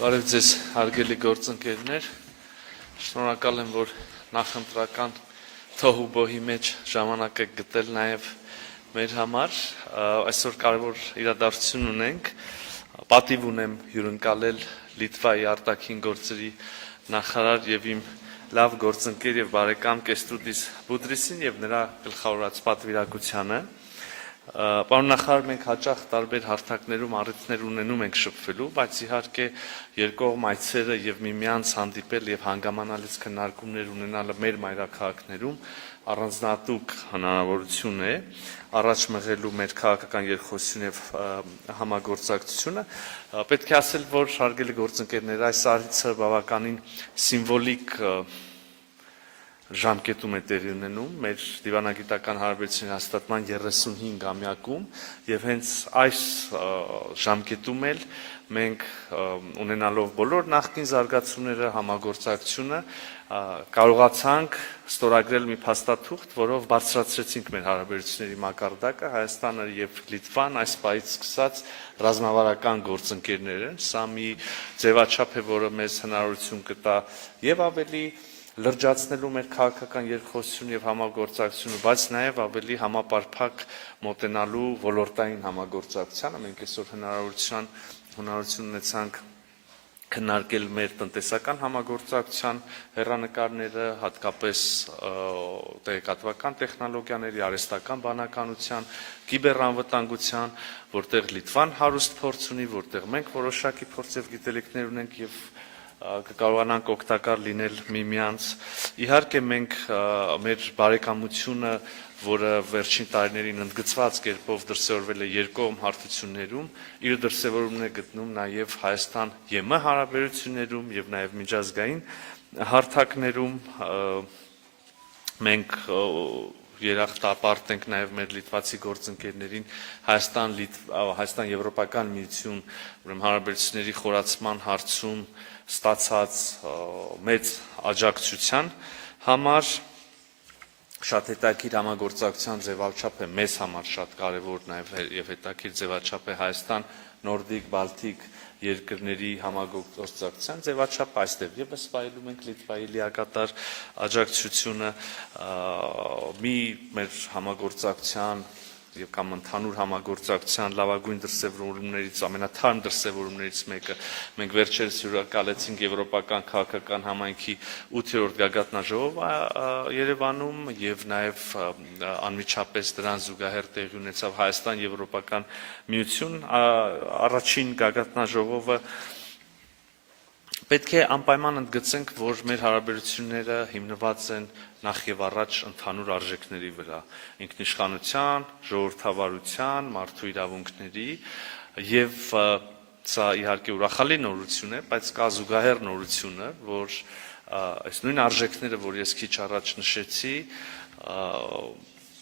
Բարև ձեզ հարգելի գործընկերներ, շնորհակալ եմ, որ նախընտրական թոհու բոհի մեջ ժամանակ եք գտել նաև մեր համար, այսօր կարևոր իրադարձություն ունենք, պատիվ ունեմ հյուրընկալել Լիտվայի արտաքին գործերի նախարար եւ իմ լավ գործընկեր եւ բարեկամ Կեստուդիս Բուդրիսին եւ նրա գլխավորած պատվիրակությանը Պարոն նախարար, մենք հաճախ տարբեր հարթակներում առիթներ ունենում ենք շփվելու, բայց իհարկե երկկողմ այցերը եւ միմյանց հանդիպել եւ հանգամանալից քննարկումներ ունենալը մեր մայրաքաղաքներում առանձնահատուկ հնարավորություն է, առաջ մղելու մեր քաղաքական երկխոսություն եւ համագործակցությունը։ Պետք է ասել, որ հարգելի գործընկերներ, այս այցը բավականին սիմվոլիկ ժամկետում է տեղի ունենում մեր դիվանագիտական հարաբերությունների հաստատման 35-ամյակում եւ հենց այս ժամկետում էլ մենք ունենալով բոլոր նախկին զարգացումները համագործակցությունը կարողացանք ստորագրել մի փաստաթուղթ, որով բարձրացրեցինք մեր հարաբերությունների մակարդակը Հայաստանը եւ Լիտվան այս պահից սկսած ռազմավարական գործընկերներ են, սա մի ձևաչափ է, որը մեզ հնարավորություն կտա եւ ավելի լրջացնելու մեր քաղաքական երկխոսություն եւ համագործակցությունը, բայց նաեւ ավելի համապարփակ մոտենալու ոլորտային համագործակցությանը։ Մենք այսօր հնարավորություն ունեցանք քննարկել մեր տնտեսական համագործակցության հեռանկարները, հատկապես տեղեկատվական տեխնոլոգիաների, արհեստական բանականության, կիբերանվտանգության, որտեղ Լիտվան հարուստ փորձ ունի, որտեղ մենք որոշակի փորձ եւ գիտելիքներ ունենք եւ կկարողանանք օգտակար լինել միմյանց։ Իհարկե մենք մեր բարեկամությունը, որը վերջին տարիներին ընդգծված կերպով դրսևորվել է երկկողմ հարթություններում, իր դրսևորումն է գտնում նաև Հայաստան-ԵՄ հարաբերություններում եւ նաև միջազգային հարթակներում։ Մենք երախտապարտ ենք նաև մեր լիտվացի գործընկերներին Հայաստան-Եվրոպական միություն, ուրեմն հարաբերությունների խորացման հարցում ստացած մեծ աջակցության համար շատ հետաքրքիր համագործակցության ձևաչափ է մեզ համար շատ կարևոր նաև եւ հետաքրքիր ձևաչափ է Հայաստան նորդիկ բալթիկ երկրների համագործակցության ձևաչափ այստեղ եւս վայելում ենք Լիտվայի լիակատար աջակցությունը մի մեր համագործակցության եւ կամ ընդհանուր համագործակցության լավագույն դրսևորումներից ամենաթարմ դրսևորումներից մեկը մենք վերջերս հյուրընկալեցինք Եվրոպական քաղաքական համայնքի 8-րդ գագաթնաժողովը Երևանում եւ նաեւ անմիջապես դրան զուգահեռ տեղի ունեցավ Հայաստան-Եվրոպական միություն առաջին գագաթնաժողովը պետք է անպայման ընդգծենք, որ մեր հարաբերությունները հիմնված են նախ եւ առաջ ընդհանուր արժեքների վրա, ինքնիշխանության, ժողովրդավարության, մարդու իրավունքների եւ սա իհարկե ուրախալի նորություն է, բայց կա զուգահեռ նորությունը, որ այս նույն արժեքները, որ ես քիչ առաջ նշեցի,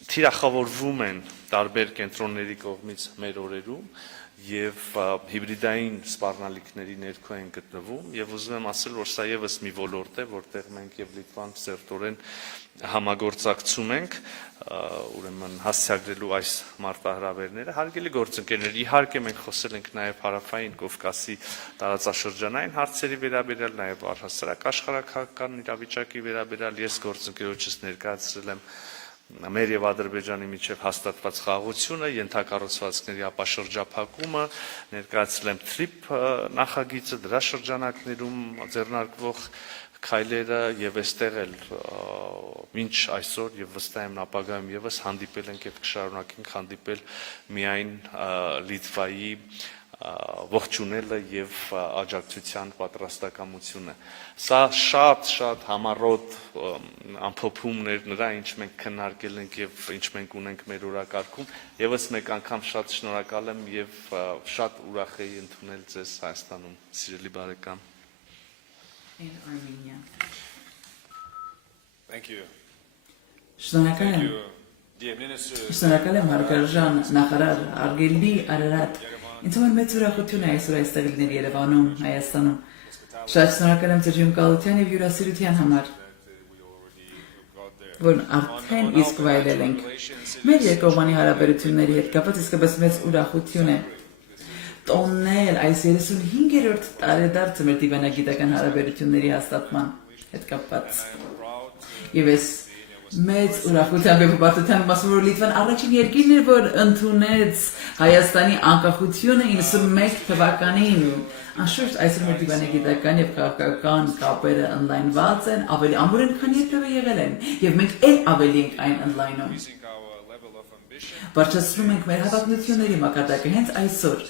թիրախավորվում են տարբեր կենտրոնների կողմից մեր օրերում եւ հիբրիդային սպառնալիքների ներքո են գտնվում եւ ուզում եմ ասել, որ սա եւս մի ոլորտ է, որտեղ մենք եւ Լիտվան սերտորեն համագործակցում ենք, ուրեմն հասցեագրելու այս մարտահրավերները։ Հարգելի գործընկերներ, իհարկե մենք խոսել ենք նաեւ հարավային Կովկասի տարածաշրջանային հարցերի վերաբերյալ, նաեւ առհասարակ աշխարհակաղակական իրավիճակի վերաբերյալ ես գործընկերոջս ներկայացրել եմ մեր եւ Ադրբեջանի միջև հաստատված խաղաղությունը, ենթակառուցվածքների ապաշրջափակումը, ներկայացրել եմ TRIP նախագիծը, դրա շրջանակներում ձեռնարկվող քայլերը եւ այստեղ էլ մինչ այսօր եւ վստահ եմ ապագայում եւս հանդիպել ենք եւ կշարունակենք հանդիպել միայն Լիտվայի ողջունելը եւ աջակցության պատրաստակամությունը։ Սա շատ համառոտ ամփոփումներ նրա, ինչ մենք քննարկել ենք եւ ինչ մենք ունենք մեր օրակարգում։ Եվս մեկ անգամ շատ շնորհակալ եմ եւ շատ ուրախ եի ընդունել ձեզ Հայաստանում, սիրելի բարեկամ։ In Armenia. Thank you. Շնորհակալ եմ հարգարժան նախարար Արգելդի Արարատ։ Ինձ համար մեծ ուրախություն է այսօր այստեղ լինել Երևանում, Հայաստանում։ Շատ շնորհակալ եմ ձեր հյուրընկալության եւ հյուրասիրության համար, որն արդեն իսկ վայելել ենք։ Մեր երկկողմանի հարաբերությունների հետ կապված իսկապես մեծ ուրախություն է։ Տոններ մեկնել այս 35-րդ տարեդարձը մեր դիվանագիտական հարաբերությունների հաստատման հետ կապված։ Եվ ես մեծ ուրախությամբ եւ հպարտությամբ ասում որ Լիտվան առաջին երկիրն էր, որ ընդունեց Հայաստանի անկախությունը 91 թվականին։ Անշուշտ այսօր մեր դիվանագիտական եւ քաղաքական կապերը օնլայնված են, ավելի ամուր են, քան երբևէ եղել են, եւ մենք էլ ավելի ենք այն օնլայնում։ Բարձրացնում ենք մեր հավակնությունների մակարդակը հենց այսօր։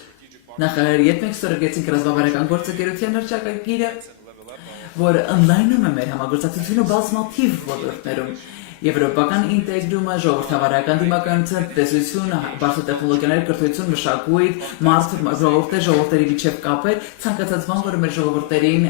Նախարարի հետ մենք ստորագրեցինք ռազմավարական գործընկերության հռչակագիրը, որը օնլայնում է մեր համագործակցությունը բազմաթիվ ոլորտներում։ Եվրոպական ինտեգրումը, ժողովրդավարական դիմականություն, տնտեսություն, բարձր տեխնոլոգիաների կրթություն, մշակույթ, ժողովրդերի միջև կապեր, ցանկացած բան, որը մեր ժողովրդերին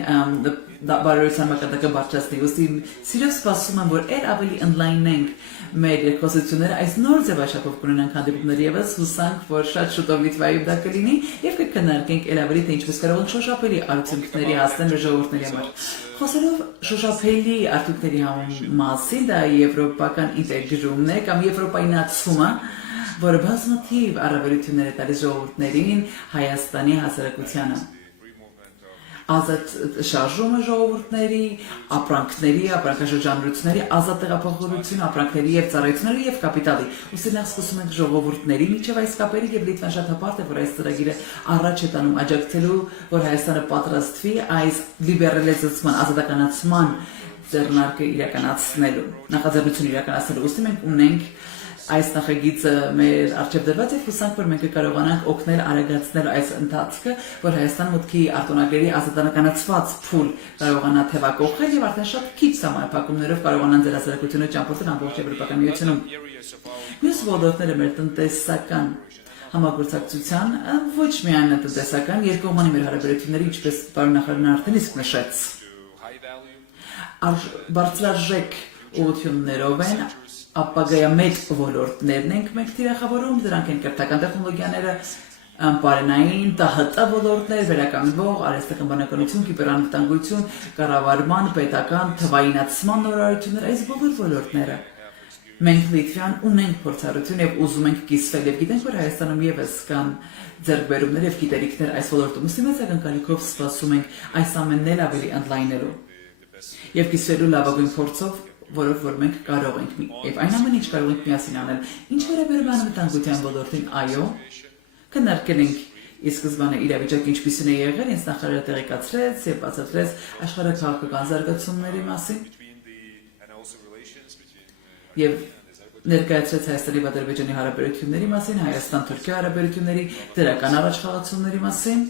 բարոյության մակարդակը բարձրացնի։ Ուստի սիրով սպասում եմ, որ ավելի օնլայնենք մեր երկխոսությունները այս նոր ձևաչափով կունենանք հանդիպումներ եւս, հուսանք, որ շատ շուտով Լիտվայում դա կլինի եւ կքննարկենք ավելի թե ինչպես կարող ենք շոշափելի արդյունքների հասնել մեր ժողովուրդների համար։ Խոսելով շոշափելի արդյունքների մասին, դա եվրոպական ինտեգրումն է կամ եվրոպայնացումը, որը բազմաթիվ առավելություններ է տալիս ժողովուրդներին, Հայաստանի հասարակությանը։ Ազատ շարժումը ժողովուրդների, ապրանքների, ապրանքաշրջանառությունների, ազատ տեղափոխությունը, ապրանքների եւ ծառայությունների եւ կապիտալի։ Ուսի նախ սկսում ենք ժողովուրդների միջև այս կապերի եւ Լիտվան շատ հպարտ է, որ այս ծրագիրը առաջ է տանում աջակցելու, որ Հայաստանը պատրաստվի այս լիբերալիզացման, ազատականացման ձեռնարկը իրականացնելու, նախաձեռնություն իրականացնելու։ Ուսի մենք ունենք այս նախագիծը մեր արժեվ դրված եւ հուսանք, որ մենք կարողանանք օգնել արագացնել այս ընթացքը, որ Հայաստան մուտքի արտոնագրերի ազատականացված փուլ կարողանա թևակողել եւ արդեն շատ քիչ սահմանափակումներով կարողանան ձեր հասարակությունը ճամփորդել ամբողջ Եվրոպական միությունում։ Մյուս ոլորտները մեր տնտեսական համագործակցության, ոչ միայն տնտեսական, երկկողմանի մեր հարաբերությունները, ինչպես պարոն նախարարն արդեն իսկ նշեց, բարձրարժեք ուղղություններով են ապագայամետ ոլորտներն ենք մենք թիրախավորում, դրանք են կրթական տեխնոլոգիաները, պարենային, ՏՀՏ ոլորտներ, վերականգնվող, արհեստական բանականություն, կիբերանվտանգություն, կառավարման, պետական, թվայինացման նորարարություններ, այս բոլոր ոլորտները։ Մենք Լիտվան ունենք փորձառություն եւ ուզում ենք կիսվել եւ գիտենք, որ Հայաստանում եւս կան ձեռքբերումներ եւ գիտելիքներ այս ոլորտում։ Ուսի մեծ ակնկալիքով սպասում ենք այս ամենն էլ ավելի ընդլայնելու եւ կիսվելու լավագույն փորձով, որով որ մենք կարող ենք եւ այն ամենը ինչ կարող ենք միասին անել։ Ինչ վերաբերում է անվտանգության ոլորտին, այո, քննարկել ենք ի սկզբանե իրավիճակը ինչպիսին է եղել, ինձ նախարարը տեղեկացրեց եւ բացատրեց աշխարհաքաղաքական զարգացումների մասին եւ ներկայացրեց Հայաստանի եւ Ադրբեջանի հարաբերությունների մասին, Հայաստան-Թուրքիա հարաբերությունների դրական առաջխաղացումների մասին։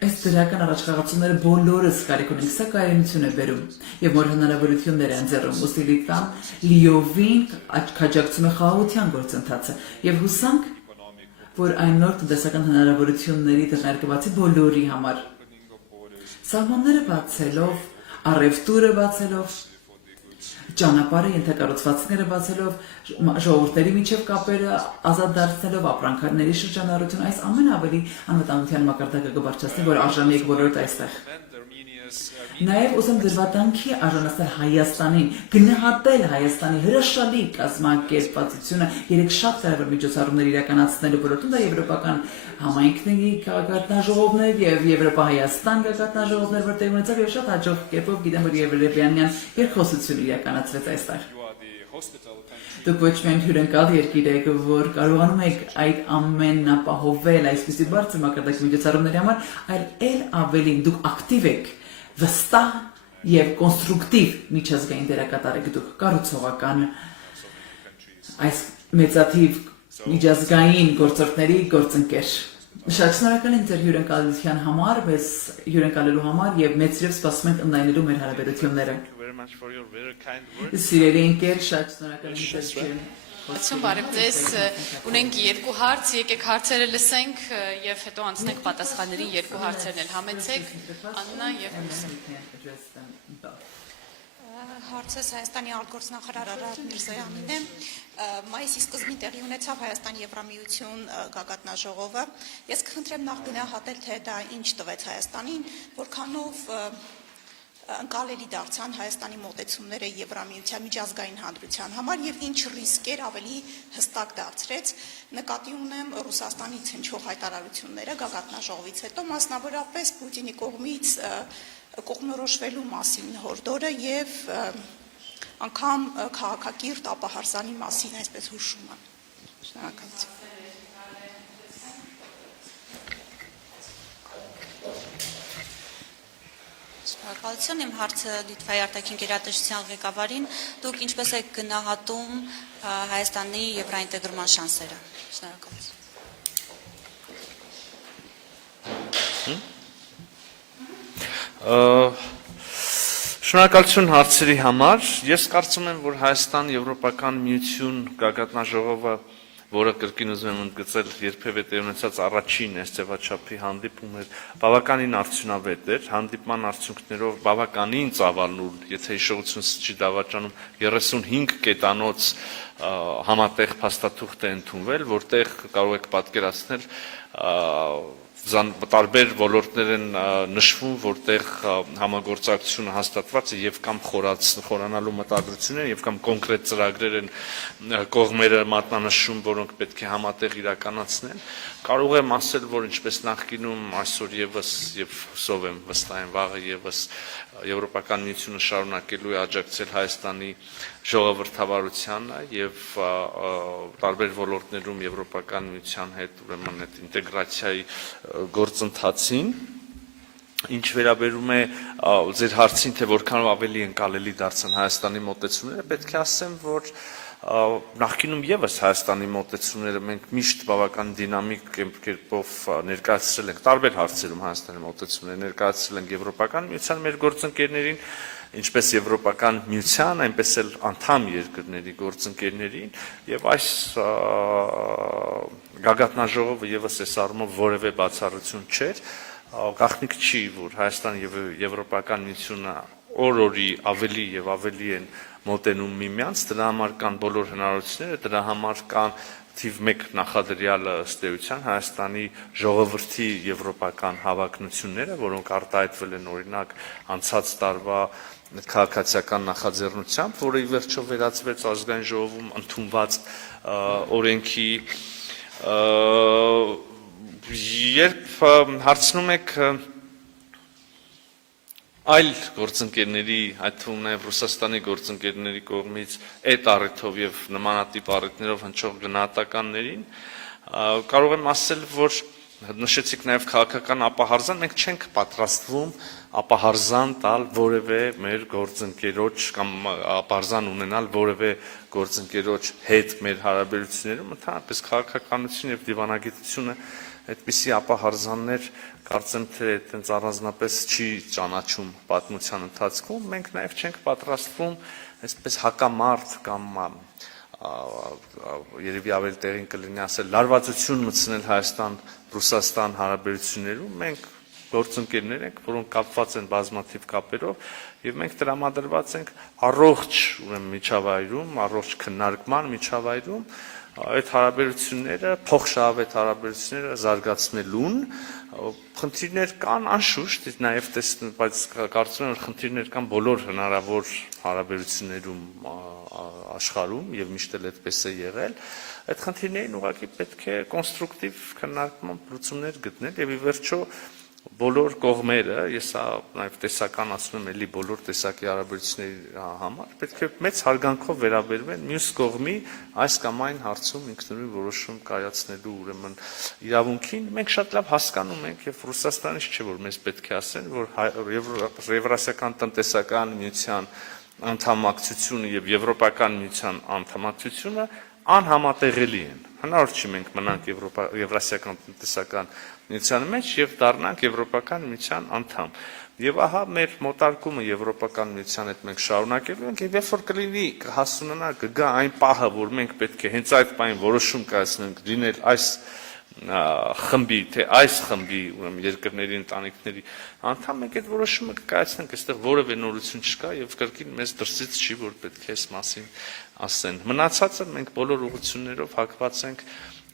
Այս դրական առաջխաղացումները բոլորս կարիք ունենք, սա կայունություն է բերում եւ որ հնարավորություններ են ձեռում։ Ուստի Լիտվան լիովին աջակցում է խաղաղության գործընթացը եւ հուսանք, որ այն նոր տնտեսական հնարավորությունների դռներ կբացի բոլորի համար։ Սահմանները բացելով, առևտուրը բացելով, ճանապարհը ենթակառուցվածքները բացելով, ժողովուրդների միջև կապերը ազատ դարձնելով, ապրանքների շրջանառություն, այս ամենը ավելի անվտանգության մակարդակը կբարձրացնի, որ արժանի եք բոլորդ այստեղ։ Նաև ուզում դրվատանքի արժանացնել Հայաստանին, գնահատել Հայաստանի հրաշալի կազմակերպվածությունը, երեք շատ կարևոր միջոցառումներ իրականացնելու ոլորտում, դա եվրոպական համայնքների գագաթնաժողովներ եւ Եվրոպա-Հայաստան գագաթնաժողովներ, որտեղ ունեցավ եւ շատ հաջող կերպով գիտեմ, որ եվրոպյանյան երկխոսություն իրականացվեց այստեղ։ Դուք ոչ միայն հյուրընկալ երկիր եք, որ կարողանում եք այդ ամենն ապահովել այսպիսի բարձր մակարդակի միջոցառումների համար, այլ ավելին դուք ակտիվ եք, վստահ եւ կոնստրուկտիվ միջազգային դերակատար եք դուք կառուցողական այս մեծաթիվ միջազգային գործընկերների գործընկեր։ Շատ շնորհակալ եմ ձեր հյուրընկալության համար, մեզ հյուրընկալելու համար եւ մեծ սիրով սպասում ենք ընդլայնելու մեր հարաբերությունները։ Սիրելի ընկեր, շատ շնորհակալ եմ ձեզ։ Ացում բարև ձեզ, ունենք երկու հարց, եկեք հարցերը լսենք եւ հետո անցնենք պատասխաններին, երկու հարցերն էլ համեցեք, Աննա եւ Հուսեին։ Հարցս Հայաստանի արտգործնախարար Արարատ Միրզոյանին է։ Մայիսի սկզբին տեղի ունեցավ Հայաստան Եվրամիություն գագաթնաժողովը։ Ես կխնդրեմ նախ գնահատել, թե դա ինչ տվեց Հայաստանին, որքանով ընկալելի դարձան Հայաստանի մոտեցումները Եվրամիության միջազգային հանրության համար եւ ինչ ռիսկեր ավելի հստակ դարձրեց, նկատի ունեմ Ռուսաստանից հնչող հայտարարությունները գագաթնաժողովից հետո, մասնավորապես Պուտինի կողմից կողմնորոշվելու մասին հորդորը եւ անգամ քաղաքակիրթ ապահարզանի մասին այսպես հուշումը։ Շնորհակալություն։ Շնորհակալություն, իմ հարցը Լիտվայի արտաքին գերատեսչության ղեկավարին, դուք ինչպես եք գնահատում Հայաստանի եվրոինտեգրման շանսերը։ Շնորհակալություն։ Շնորհակալություն հարցերի համար։ Ես կարծում եմ, որ Հայաստան Եվրոպական միություն գագաթնաժողովը, որը կրկին ուզում եմ ընդգծել, երբևէ տեղի ունեցած առաջին այս ձևաչափի հանդիպում էր, բավականին արդյունավետ էր, հանդիպման արդյունքներով բավականին ծավալուն, եթե հիշողությունս չի դավաճանում, 35 կետանոց համատեղ փաստաթուղթ է ընդունվել, որտեղ կարող եք պատկերացնել տարբեր ոլորտներ են նշվում, որտեղ համագործակցությունը հաստատված է եւ կամ խորանալու մտադրություն են եւ կամ կոնկրետ ծրագրեր են կողմերը մատնանշում, որոնք պետք է համատեղ իրականացնեն։ Կարող եմ ասել, որ ինչպես նախկինում այսօր եւս եւ հուսով եմ վստահ եմ վաղը եւս Եվրոպական միությունը շարունակելու է աջակցել Հայաստանի ժողովրդավարությանը եւ տարբեր ոլորտներում Եվրոպական միության հետ ուրեմն այդ ինտեգրացիայի գործընթացին։ Ինչ վերաբերում է ձեր հարցին, թե որքանով ավելի ընկալելի դարձան Հայաստանի մոտեցումները, պետք է ասեմ, որ նախկինում եւս Հայաստանի մոտեցումները մենք միշտ բավական դինամիկ կերպով ներկայացրել ենք տարբեր հարցերում Հայաստանի մոտեցումները ներկայացրել ենք Եվրոպական միության մեր գործընկերներին, ինչպես Եվրոպական միության, այնպես էլ անդամ երկրների գործընկերներին եւ այս գագաթնաժողովը եւս այս առումով որևէ բացառություն չէր, գաղտնիք չի, որ Հայաստան եւ Եվրոպական միությունը օր-օրի ավելի եւ ավելի են մոտենում միմյանց, դրա համար կան բոլոր հնարավորությունները, դրա համար կան թիվ 1 նախադրյալը ըստ էության Հայաստանի ժողովրդի եվրոպական հավակնությունները, որոնք արտահայտվել են օրինակ անցած տարվա քաղաքացիական նախաձեռնությամբ, որը ի վերջո վերածվեց ազգային ժողովում ընդունված օրենքի, երբ հարցնում եք այլ գործընկերների, այդ թվում նաև Ռուսաստանի գործընկերների կողմից այդ առիթով եւ նմանատիպ առիթներով հնչող գնահատականներին, կարող եմ ասել, որ նշեցիք նաև քաղաքական ապահարզան, մենք չենք պատրաստվում ապահարզան տալ որևէ մեր գործընկերոջ կամ ապահարզան ունենալ որևէ գործընկերոջ հետ մեր հարաբերություններում, ընդհանրապես քաղաքականություն եւ դիվանագիտությունը այդպիսի ապահարզաններ կարծեմ թե այդպես առանձնապես չի ճանաչում պատմության ընթացքում, մենք նաև չենք պատրաստվում այսպես հակամարտ կամ երևի ավելի տեղին կլինի ասել լարվածություն մտցնել Հայաստան-Ռուսաստան հարաբերություններում, մենք գործընկերներ ենք, որոնք կապված են բազմաթիվ կապերով եւ մենք տրամադրված ենք առողջ ուրեմն միջավայրում, առողջ քննարկման միջավայրում այդ հարաբերությունները, փոխշահավետ հարաբերությունները զարգացնելուն խնդիրներ կան անշուշտ, նաև բայց կարծում եմ, որ խնդիրներ կան բոլոր հնարավոր հարաբերություններում աշխարհում եւ միշտ էլ այդպես է եղել, այդ խնդիրներին ուղղակի պետք է կոնստրուկտիվ քննարկման լուծումներ գտնել եւ ի վերջո բոլոր կողմերը, ես նաև տեսական ասում եմ էլի բոլոր տեսակի հարաբերությունների համար, պետք է մեծ հարգանքով վերաբերվեն մյուս կողմի այս կամ այն հարցում ինքնուրույն որոշում կայացնելու ուրեմն իրավունքին, մենք շատ լավ հասկանում ենք եւ Ռուսաստանից չէ որ մեզ պետք է ասեն, որ Եվրասիական տնտեսական միության անդամակցությունը եւ Եվրոպական միության անդամակցությունը անհամատեղելի են։ Հնարավոր չի մենք մնանք Եվրասիական տնտեսական միության մեջ եւ դառնանք Եվրոպական միության անդամ։ Եվ ահա մեր մոտարկումը Եվրոպական միության հետ մենք շարունակելու ենք եւ երբ որ կլինի հասունանա կգա այն պահը, որ մենք պետք է հենց այդ պահին որոշում կայացնենք լինել այս խմբի, թե այս խմբի ուրեմն երկրների ընտանիքների անդամ, մենք այդ որոշումը կկայացնենք, այստեղ որևէ նորություն չկա եւ կրկին մեզ դրսից չի որ պետք է այս մասին ասեն։ Մնացածը մենք բոլոր ուղղություններով հակված ենք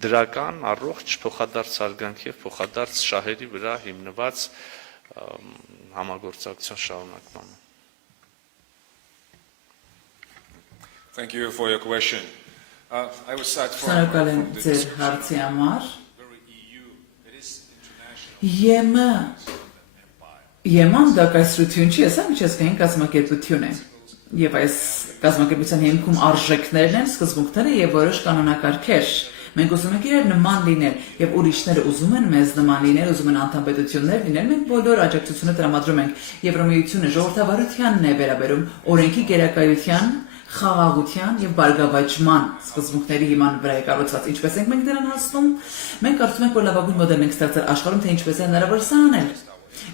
դրական, առողջ, փոխադարձ հարգանքի եւ փոխադարձ շահերի վրա հիմնված համագործակցության շարունակմանը։ Thank you for your question. I was sad for Շնորհակալ եմ the ձեր հարցի համար։ very EU. It is international. ԵՄ-ն դա կայսրություն չի, սա միջազգային կազմակերպություն է։ Եվ այս կազմակերպության հիմքում արժեքներն են, սկզբունքները եւ որոշ կանոնակարգեր։ Մենք ուզում ենք իրար նման լինել եւ ուրիշները ուզում են մեզ նման լինել, ուզում են անդամպետություններ լինել, մենք բոլոր աջակցությունը տրամադրում ենք։ Եվրոմիությունը ժողովրդավարությանն է վերաբերում օրենքի գերակայության, խաղաղության եւ բարգավաճման սկզբունքների հիման վրա է կառուցված։ Ինչպես ենք մենք դրան հասնում։ Մենք կարծում ենք, որ լավագույն մոդել ենք ստեղծել աշխարհում, թե ինչպես է հնարավոր սա անել։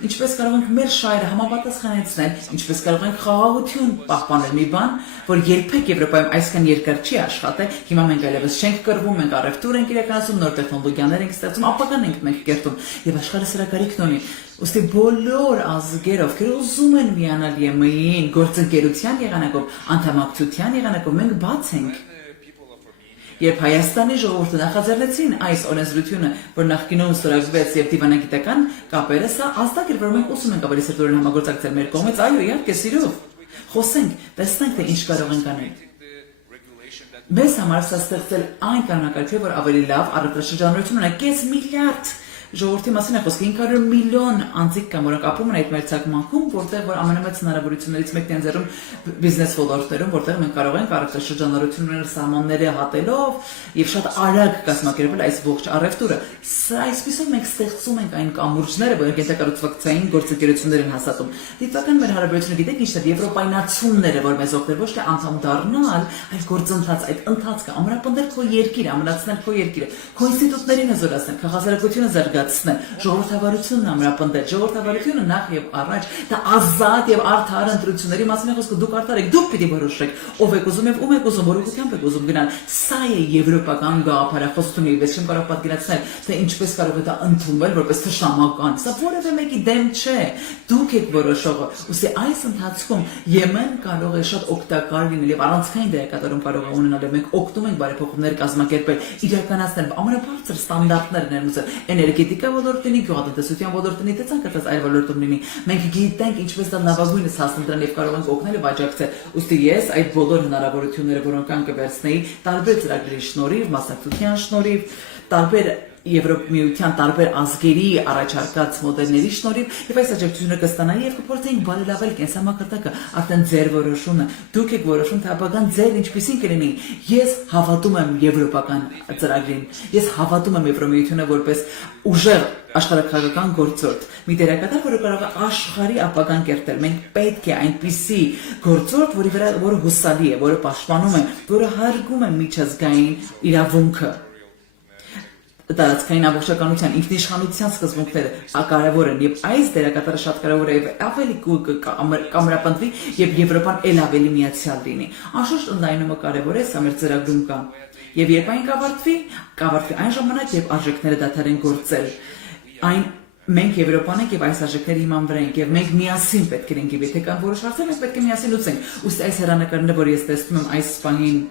Ինչպես կարող ենք մեր շահերը համապատասխանեցնել, ինչպես կարող ենք խաղաղություն պահպանել մի բան, որ երբեք Եվրոպայում այսքան երկար չի աշխատել, հիմա մենք այլևս չենք կռվում, մենք առևտուր ենք իրականացնում, նոր տեխնոլոգիաներ ենք ստեղծում, ապագան ենք մենք կերտում, եւ աշխարհը սրա կարիքն ունի։ Ոստի բոլոր ազգերը, ովքեր ուզում են միանալ ԵՄ-ին, գործընկերության եղանակով, անդամակցության եղանակով, մենք բաց ենք։ Երբ Հայաստանի ժողովուրդը նախաձեռնեցին այս օրենսդրությունը, որ նախկինում ստորագրվեց եւ դիվանագիտական կապերը, սա ազդակ էր, որ մենք ուզում ենք ավելի սերտորեն համագործակցել մեր կողմից, այո, իհարկե, սիրով։ Խոսենք, տեսնենք, թե ինչ կարող ենք անել։ Մեզ համար սա ստեղծել այն կանոնակարգը, որ ավելի լավ առևտրաշրջանառություն ունենա, 5 միլիարդ ժողովրդի մասին է խոսքը 500 միլիոն անձիկ կան, որոնք ապրում են այդ մեր ցակմակում, որտեղ որ ամենամեծ հնարավորություններից մեկն է ընձեռում բիզնես ոլորտներում, որտեղ մենք կարող ենք առևտրաշրջանառությունները սահմանները հատելով եւ շատ արագ կազմակերպել այս ողջ առևտուրը։ Սա այսպեսով մենք ստեղծում ենք այն կամուրջները, որոնք ենթակառուցվածքային գործընկերություններ են հաստատում։ Դիտական մեր հարաբերությունը գիտեք ինչն է, եվրոպայնացումները, որ մեզ օգնել ոչ թե անդամ դառնալ, այլ գործընթաց, այդ ընթացքը ամրապնդել քո երկիրը, ամրացնել քո երկիրը, քո ինստիտուտներին հզորացնել, քաղաքացիությունը զարգացնել, ժողովրդավարությունն ամրապնդել, ժողովրդավարությունը նախ եւ առաջ դա ազատ եւ արդար ընտրությունների մասին է խոսքը, դուք արդար եք, դուք պիտի որոշեք, ով եք ուզում եւ ում եք ուզում, որովհետեւ եք ուզում գնալ։ Սա է եվրոպական գաղափարախոսությունը, եւ ես չեմ կարող պատկերացնել, թե ինչպես կարող է դա ընդունվել որպես թշնամական։ Սա որևէ մեկի դեմ չէ, դուք եք որոշողը։ Ուսի այս ընթացքում ԵՄ-ն կարող է շատ օգտակար լինել եւ առանցքային դերակատարում կարող է ունենալ, եւ մենք օգնում ենք բարեփոխումներ կազմակերպել, իրականացնել ամենաբարձր ստանդարտներն են ուզել, էներգետիկա ոլորտինի, գյուղատնտեսության ոլորտինի, թե ցանկացած այլ ոլորտում լինի։ Մենք գիտենք ինչպես դա լավագույնս հասնել դրան եւ կարող ենք օգնել եւ աջակցել։ Ուստի ես այդ բոլոր հնարավորությունները, որոնք կան կվերցնեի տարբեր ծրագրերի շնորհիվ, մասնակցության շնորհիվ, տարբեր Եվրոպայության տարբեր ազգերի առաջարկած մոդելների շնորհիվ եւ այս աջակցությունը կստանայի եւ կփորձենք բարելավել կենսամակարդակը, արդեն ձեր որոշումը, դուք եք որոշում թե ապագան ձեր ինչպեսին կլինի։ Ես հավատում եմ եվրոպական ծրագրին, ես հավատում եմ Եվրոմիությունը որպես ուժեղ աշխարհակաղակական գործոտ, մի դերակատար, որը կարող է աշխարհի ապագան կերտել։ Մենք պետք է այնպիսի գործոտ, որը հուսալի է, որը պաշտպանում է, որը հարգում է միջազգային իրավունքը։ Տարածքային ամբողջականության ինքնիշխանության սկզբունքները կարևոր են եւ այս դերակատարը շատ կարևոր է եւ ավելի կամրապնդվի եւ Եվրոպան ել ավելի միացյալ լինի։ Անշուշտ ընդլայնումը կարևոր է, սա մեր ծրագրում կա։ Եվ երբ այն կավարտվի այն ժամանակ, երբ արժեքները դադարեն գործել, այն մենք Եվրոպան ենք եւ այս արժեքների հիման վրա ենք եւ մենք միասին պետք է լինենք, եթե կան որոշ հարցեր, մենք պետք է միասին լուծենք։ Ուստի այս հեռանկարները, որ ես տեսնում եմ այս պահին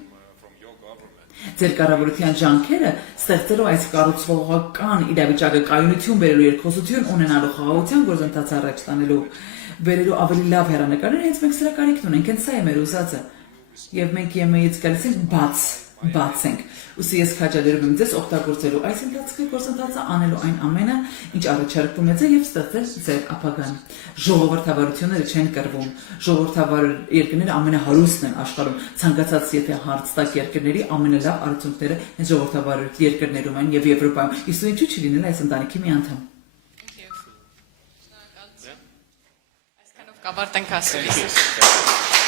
ձեր կառավարության ջանքերը ստեղծելու այս կառուցողական իրավիճակը կայունություն բերելու երկխոսություն ունենալու խաղաղության գործընթաց առաջ տանելու բերելու ավելի լավ հեռանկարներ, հենց մենք սրա կարիքն ունենք, հենց սա է մեր ուզածը։ Եվ մենք ԵՄ-ից գալիս ենք բաց ենք։ Ուսի ես քաջալերում եմ ձեզ օգտագործելու այս ընթացքի գործընթացը, անելու այն ամենը, ինչ առաջարկվում է ձեզ եւ ստեղծել ձեր ապագան։ Ժողովրդավարությունները չեն կռվում։ Ժողովրդավար երկրները ամենահարուստն են աշխարհում։ Ցանկացած եթե հարց տակ երկրների ամենալավ արդյունքները հենց ժողովրդավար երկրներում են եւ Եվրոպայում։ Իսկ ինչու՞ չի լինել այս ընտանիքի մի անդամ։ Այսքանով կավարտենք ասելիս։